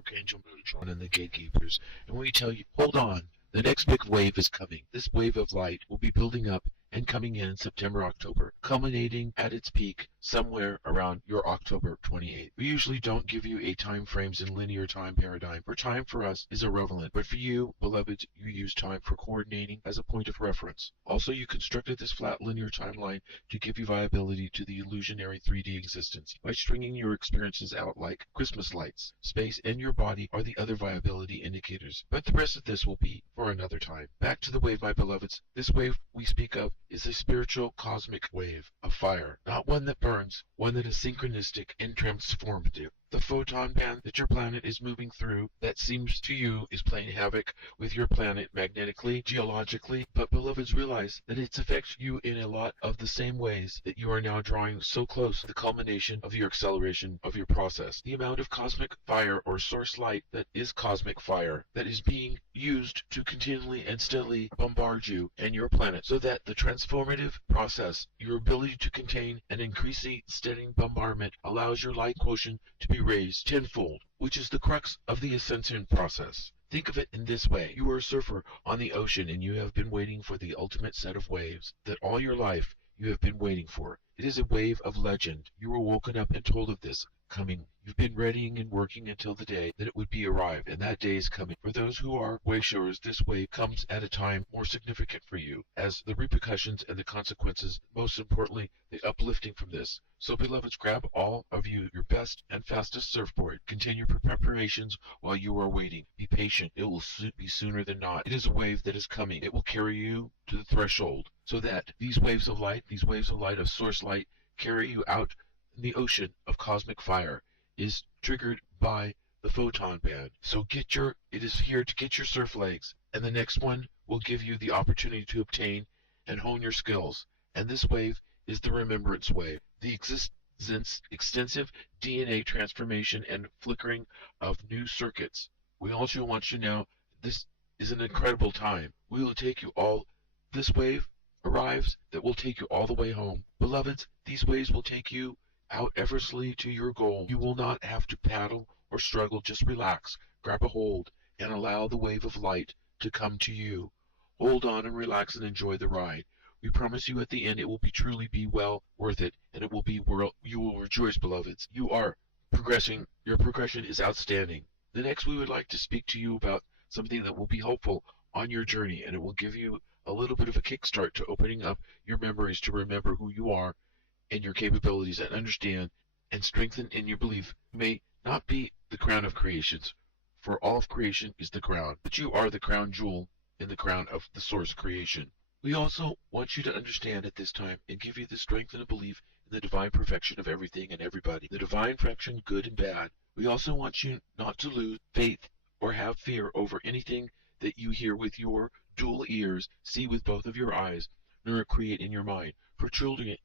Archangel Metatron and the Gatekeepers, and we tell you, hold on, the next big wave is coming. This wave of light will be building up and coming in September, October, culminating at its peak somewhere around your October 28th. We usually don't give you a time frames in linear time paradigm, for time for us is irrelevant, but for you, beloveds, you use time for coordinating as a point of reference. Also, you constructed this flat linear timeline to give you viability to the illusionary 3D existence by stringing your experiences out like Christmas lights. Space and your body are the other viability indicators, but the rest of this will be for another time. Back to the wave, my beloveds. This wave we speak of is a spiritual cosmic wave of fire, not one that burns, one that is synchronistic and transformative. The photon band that your planet is moving through that seems to you is playing havoc with your planet magnetically, geologically, but beloveds, realize that it affects you in a lot of the same ways that you are now drawing so close to the culmination of your acceleration of your process. The amount of cosmic fire or source light that is cosmic fire that is being used to continually and steadily bombard you and your planet so that the transformative process, your ability to contain an increasing steady bombardment allows your light quotient to be raised tenfold, which is the crux of the ascension process. Think of it in this way. You are a surfer on the ocean and you have been waiting for the ultimate set of waves that all your life you have been waiting for. It is a wave of legend. You were woken up and told of this coming. You've been readying and working until the day that it would be arrived, and that day is coming. For those who are wayshowers, this wave comes at a time more significant for you, as the repercussions and the consequences, most importantly, the uplifting from this. So, beloveds, grab all of you your best and fastest surfboard. Continue your preparations while you are waiting. Be patient. It will be sooner than not. It is a wave that is coming. It will carry you to the threshold, so that these waves of light of source light, carry you out in the ocean of cosmic fire, is triggered by the photon band. So it is here to get your surf legs, and the next one will give you the opportunity to obtain and hone your skills. And this wave is the remembrance wave, the extensive DNA transformation and flickering of new circuits. We also want you to know this is an incredible time. We will take you all. This wave arrives that will take you all the way home. Beloveds, these waves will take you out effortlessly to your goal. You will not have to paddle or struggle. Just relax, grab a hold, and allow the wave of light to come to you. Hold on and relax and enjoy the ride. We promise you at the end it will truly be well worth it, and you will rejoice, beloveds. You are progressing. Your progression is outstanding. The next we would like to speak to you about something that will be helpful on your journey, and it will give you a little bit of a kickstart to opening up your memories to remember who you are and your capabilities, and understand and strengthen in your belief. You may not be the crown of creations, for all of creation is the crown, but you are the crown jewel in the crown of the source creation. We also want you to understand at this time and give you the strength and a belief in the divine perfection of everything and everybody, the divine perfection, good and bad. We also want you not to lose faith or have fear over anything that you hear with your dual ears, see with both of your eyes, nor create in your mind. For children,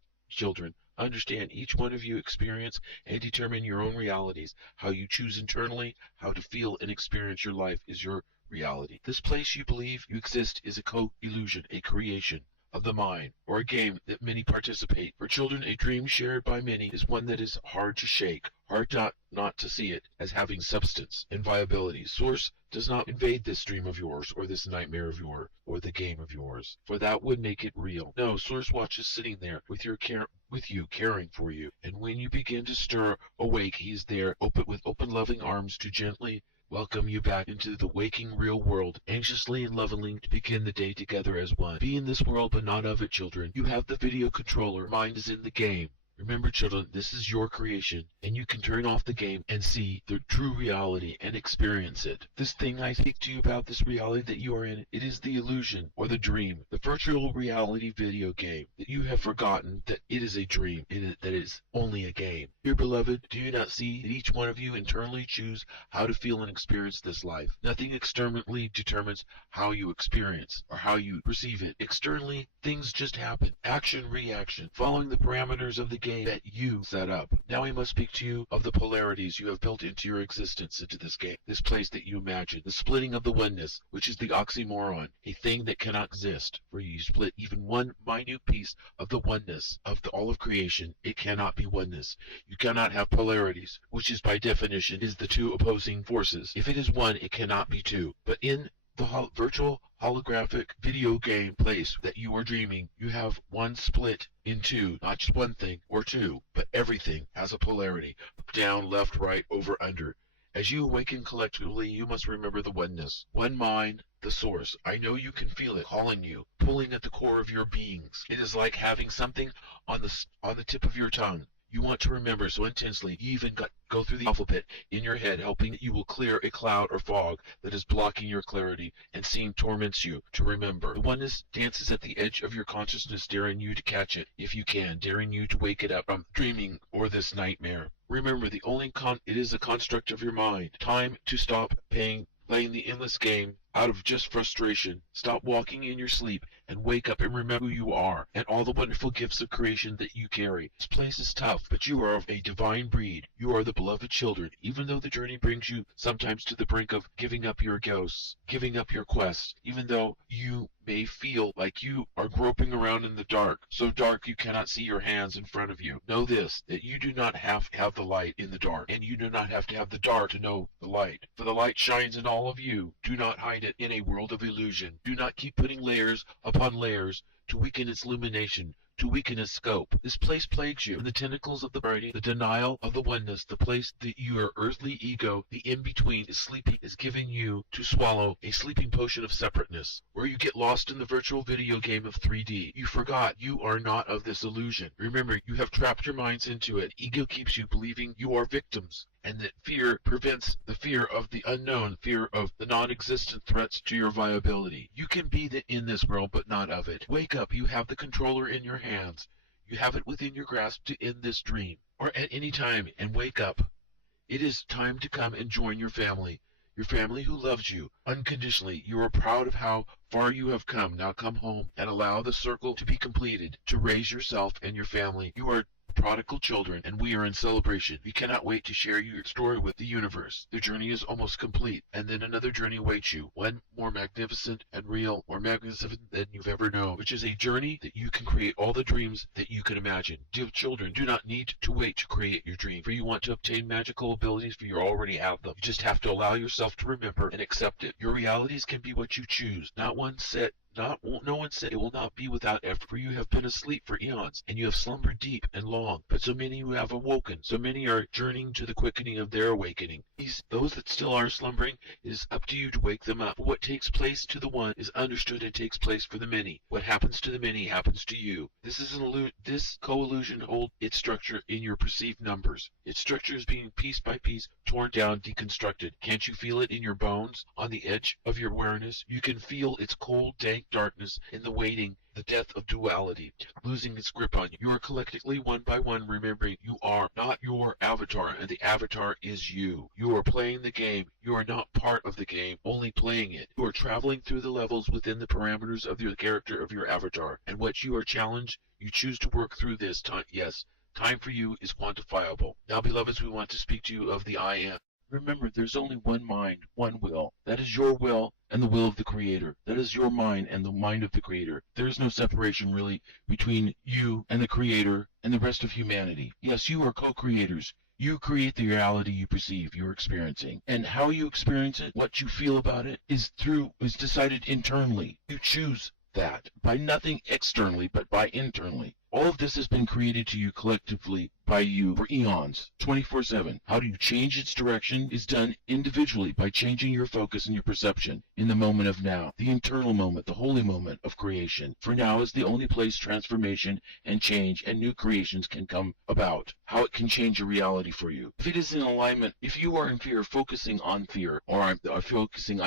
understand each one of you experience and determine your own realities. How you choose internally, how to feel and experience your life is your reality. This place you believe you exist is a co-illusion, a creation of the mind, or a game that many participate. For children, a dream shared by many is one that is hard to shake, hard not to see it as having substance and viability. Source does not invade this dream of yours, or this nightmare of yours, or the game of yours, for that would make it real. No, Source watches sitting there with you, caring for you, and when you begin to stir awake, he is there, with open loving arms to gently welcome you back into the waking real world, anxiously and lovingly to begin the day together as one. Be in this world, but not of it, children. You have the video controller. Mind is in the game. Remember, children, this is your creation, and you can turn off the game and see the true reality and experience it. This thing I speak to you about, this reality that you are in, it is the illusion or the dream, the virtual reality video game that you have forgotten that it is a dream, that it is only a game. Dear beloved, do you not see that each one of you internally choose how to feel and experience this life? Nothing externally determines how you experience or how you perceive it. Externally, things just happen. Action, reaction, following the parameters of the game game that you set up. Now I must speak to you of the polarities you have built into your existence, into this game, this place that you imagine. The splitting of the oneness, which is the oxymoron, a thing that cannot exist. For you split even one minute piece of the oneness of all of creation, it cannot be oneness. You cannot have polarities, which is by definition is the two opposing forces. If it is one, it cannot be two. But in the virtual holographic video game place that you are dreaming, you have one split in two, not just one thing or two, but everything has a polarity. Down, left, right, over, under. As you awaken collectively, you must remember the oneness. One mind, the source. I know you can feel it calling you, pulling at the core of your beings. It is like having something on the tip of your tongue. You want to remember so intensely, you even go through the alphabet in your head, hoping that you will clear a cloud or fog that is blocking your clarity and seeing torments you to remember. The oneness dances at the edge of your consciousness, daring you to catch it if you can, daring you to wake it up from dreaming or this nightmare. Remember, it is a construct of your mind. Time to stop playing the endless game out of just frustration. Stop walking in your sleep and wake up and remember who you are and all the wonderful gifts of creation that you carry. This place is tough, but you are of a divine breed. You are the beloved children, even though the journey brings you sometimes to the brink of giving up your ghosts, giving up your quest, even though you may feel like you are groping around in the dark, so dark you cannot see your hands in front of you. Know this, that you do not have to have the light in the dark, and you do not have to have the dark to know the light. For the light shines in all of you. Do not hide it in a world of illusion. Do not keep putting layers upon layers to weaken its illumination, to weaken its scope. This place plagues you. In the tentacles of the party, the denial of the oneness, the place that your earthly ego, the in-between, is sleeping, is giving you to swallow a sleeping potion of separateness, where you get lost in the virtual video game of 3D. You forgot you are not of this illusion. Remember, you have trapped your minds into it. Ego keeps you believing you are victims, and that fear prevents the fear of the unknown, fear of the non-existent threats to your viability. You can be in this world, but not of it. Wake up, you have the controller in your hands. You have it within your grasp to end this dream, or at any time, and wake up. It is time to come and join your family who loves you unconditionally. You are proud of how far you have come. Now come home and allow the circle to be completed, to raise yourself and your family. You are prodigal children, and we are in celebration. We cannot wait to share your story with the universe. The journey is almost complete, and then another journey awaits you, one more magnificent and real, more magnificent than you've ever known, which is a journey that you can create all the dreams that you can imagine. Dear children, do not need to wait to create your dream, for you want to obtain magical abilities, for you already have them. You just have to allow yourself to remember and accept it. Your realities can be what you choose, not one set. No one said it will not be without effort, for you have been asleep for eons, and you have slumbered deep and long. But so many who have awoken, so many are journeying to the quickening of their awakening. Those that still are slumbering, it is up to you to wake them up. For what takes place to the one is understood and takes place for the many. What happens to the many happens to you. This co-illusion holds its structure in your perceived numbers. Its structure is being piece by piece torn down, deconstructed. Can't you feel it in your bones, on the edge of your awareness? You can feel its cold, dank darkness in the waiting, the death of duality, losing its grip on you. You are collectively, one by one, remembering you are not your avatar, and the avatar is you. You are playing the game. You are not part of the game, only playing it. You are traveling through the levels within the parameters of the character of your avatar, and what you are challenged, you choose to work through this time. Yes, time for you is quantifiable. Now, beloveds, we want to speak to you of the I Am. Remember, there's only one mind, one will. That is your will and the will of the Creator. That is your mind and the mind of the Creator. There is no separation, really, between you and the Creator and the rest of humanity. Yes, you are co-creators. You create the reality you perceive, you're experiencing. And how you experience it, what you feel about it, is decided internally. You choose that by nothing externally, but by internally. All of this has been created to you collectively by you for eons, 24/7. How do you change its direction is done individually by changing your focus and your perception in the moment of now, the internal moment, the holy moment of creation. For now is the only place transformation and change and new creations can come about. How it can change your reality for you. If it is in alignment, if you are in fear, focusing on fear, or I'm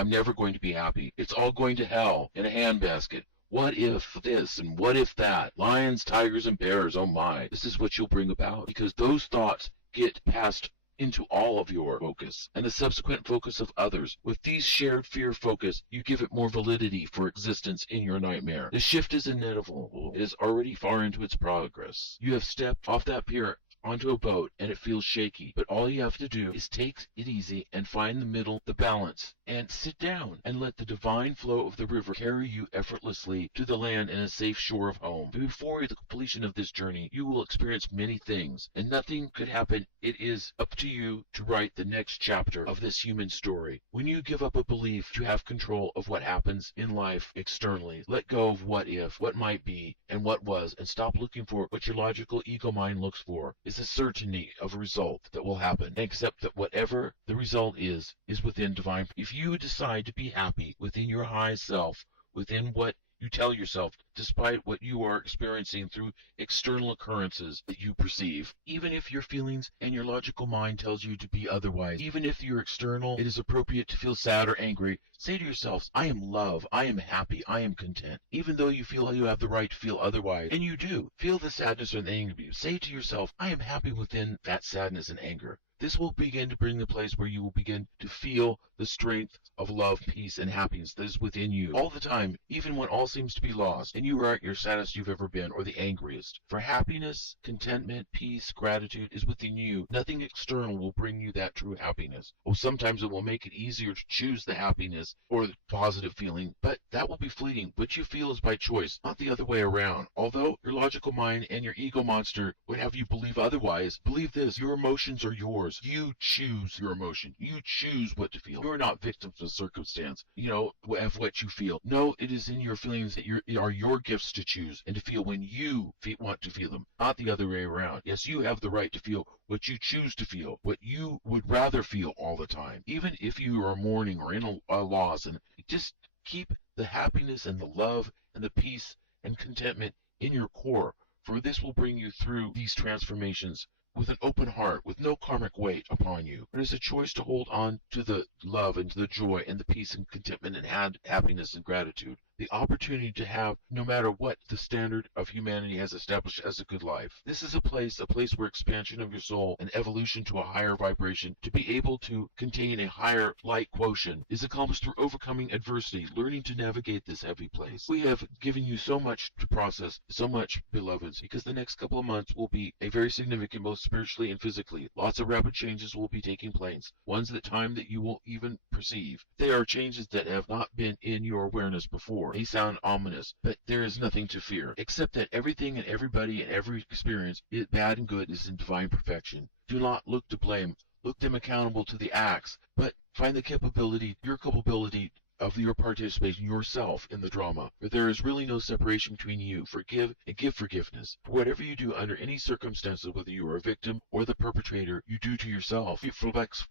never going to be happy, it's all going to hell in a handbasket. What if this and what if that? Lions, tigers, and bears, oh my. This is what you'll bring about because those thoughts get past into all of your focus and the subsequent focus of others. With these shared fear focus, you give it more validity for existence in your nightmare. The shift is inevitable. It is already far into its progress. You have stepped off that pier onto a boat and it feels shaky, but all you have to do is take it easy and find the middle, the balance, and sit down and let the divine flow of the river carry you effortlessly to the land and a safe shore of home. Before the completion of this journey, you will experience many things, and nothing could happen. It is up to you to write the next chapter of this human story. When you give up a belief to have control of what happens in life externally, let go of what if, what might be, and what was, and stop looking for what your logical ego mind looks for, is a certainty of a result that will happen, and accept that whatever the result is within divine. If you decide to be happy within your high self, within what you tell yourself, despite what you are experiencing through external occurrences that you perceive, even if your feelings and your logical mind tells you to be otherwise, even if you're external, it is appropriate to feel sad or angry, say to yourselves, I am love, I am happy, I am content. Even though you feel you have the right to feel otherwise, and you do, feel the sadness or the anger, say to yourself, I am happy within that sadness and anger. This will begin to bring the place where you will begin to feel the strength of love, peace, and happiness that is within you all the time, even when all seems to be lost, and you are at your saddest you've ever been, or the angriest. For happiness, contentment, peace, gratitude is within you. Nothing external will bring you that true happiness. Or sometimes it will make it easier to choose the happiness or the positive feeling, but that will be fleeting. What you feel is by choice, not the other way around. Although your logical mind and your ego monster would have you believe otherwise, believe this, your emotions are yours. You choose your emotion. You choose what to feel. You're not victims of circumstance, of what you feel. No, it is in your feelings that are your gifts to choose and to feel when you want to feel them, not the other way around. Yes, you have the right to feel what you choose to feel, what you would rather feel all the time. Even if you are mourning or in a loss, and just keep the happiness and the love and the peace and contentment in your core, for this will bring you through these transformations with an open heart, with no karmic weight upon you. It is a choice to hold on to the love and to the joy and the peace and contentment and happiness and gratitude. The opportunity to have, no matter what the standard of humanity has established as a good life. This is a place where expansion of your soul and evolution to a higher vibration, to be able to contain a higher light quotient, is accomplished through overcoming adversity, learning to navigate this heavy place. We have given you so much to process, so much, beloveds, because the next couple of months will be a very significant, both spiritually and physically. Lots of rapid changes will be taking place, ones that time that you won't even perceive. They are changes that have not been in your awareness before. They sound ominous, but there is nothing to fear, except that everything and everybody and every experience, bad and good, is in divine perfection. Do not look to blame. Look them accountable to the acts, but find the capability, your culpability, of your participation yourself in the drama, for there is really no separation between you. Forgive and give forgiveness. For whatever you do under any circumstances, whether you are a victim or the perpetrator, you do to yourself. It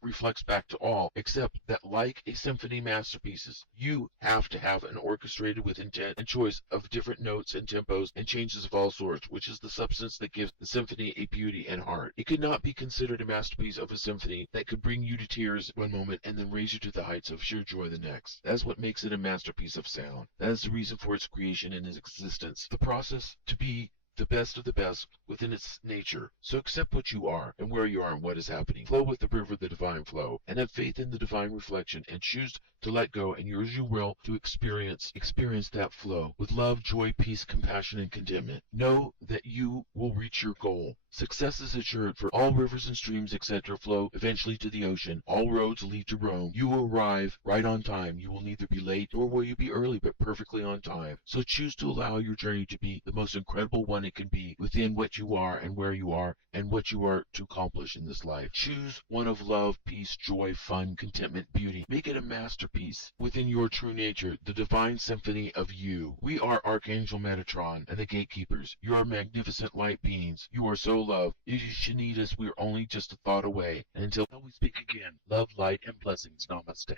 reflects back to all, except that like a symphony masterpieces, you have to have an orchestrated with intent and choice of different notes and tempos and changes of all sorts, which is the substance that gives the symphony a beauty and heart. It could not be considered a masterpiece of a symphony that could bring you to tears one moment and then raise you to the heights of sheer joy the next. That's what makes it a masterpiece of sound. That is the reason for its creation and its existence. The process to be the best of the best within its nature. So accept what you are and where you are and what is happening. Flow with the river, the divine flow, and have faith in the divine reflection, and choose to let go and use your will to experience that flow with love, joy, peace, compassion, and contentment. Know that you will reach your goal. Success is assured, for all rivers and streams, etc., flow eventually to the ocean. All roads lead to Rome. You will arrive right on time. You will neither be late nor will you be early, but perfectly on time. So choose to allow your journey to be the most incredible one it can be within what you are and where you are and what you are to accomplish in this life. Choose one of love, peace, joy, fun, contentment, beauty. Make it a masterpiece within your true nature, the divine symphony of you. We are Archangel Metatron and the Gatekeepers. You are magnificent light beings. You are so loved. If you should need us, we are only just a thought away. And until we speak again, love, light, and blessings. Namaste.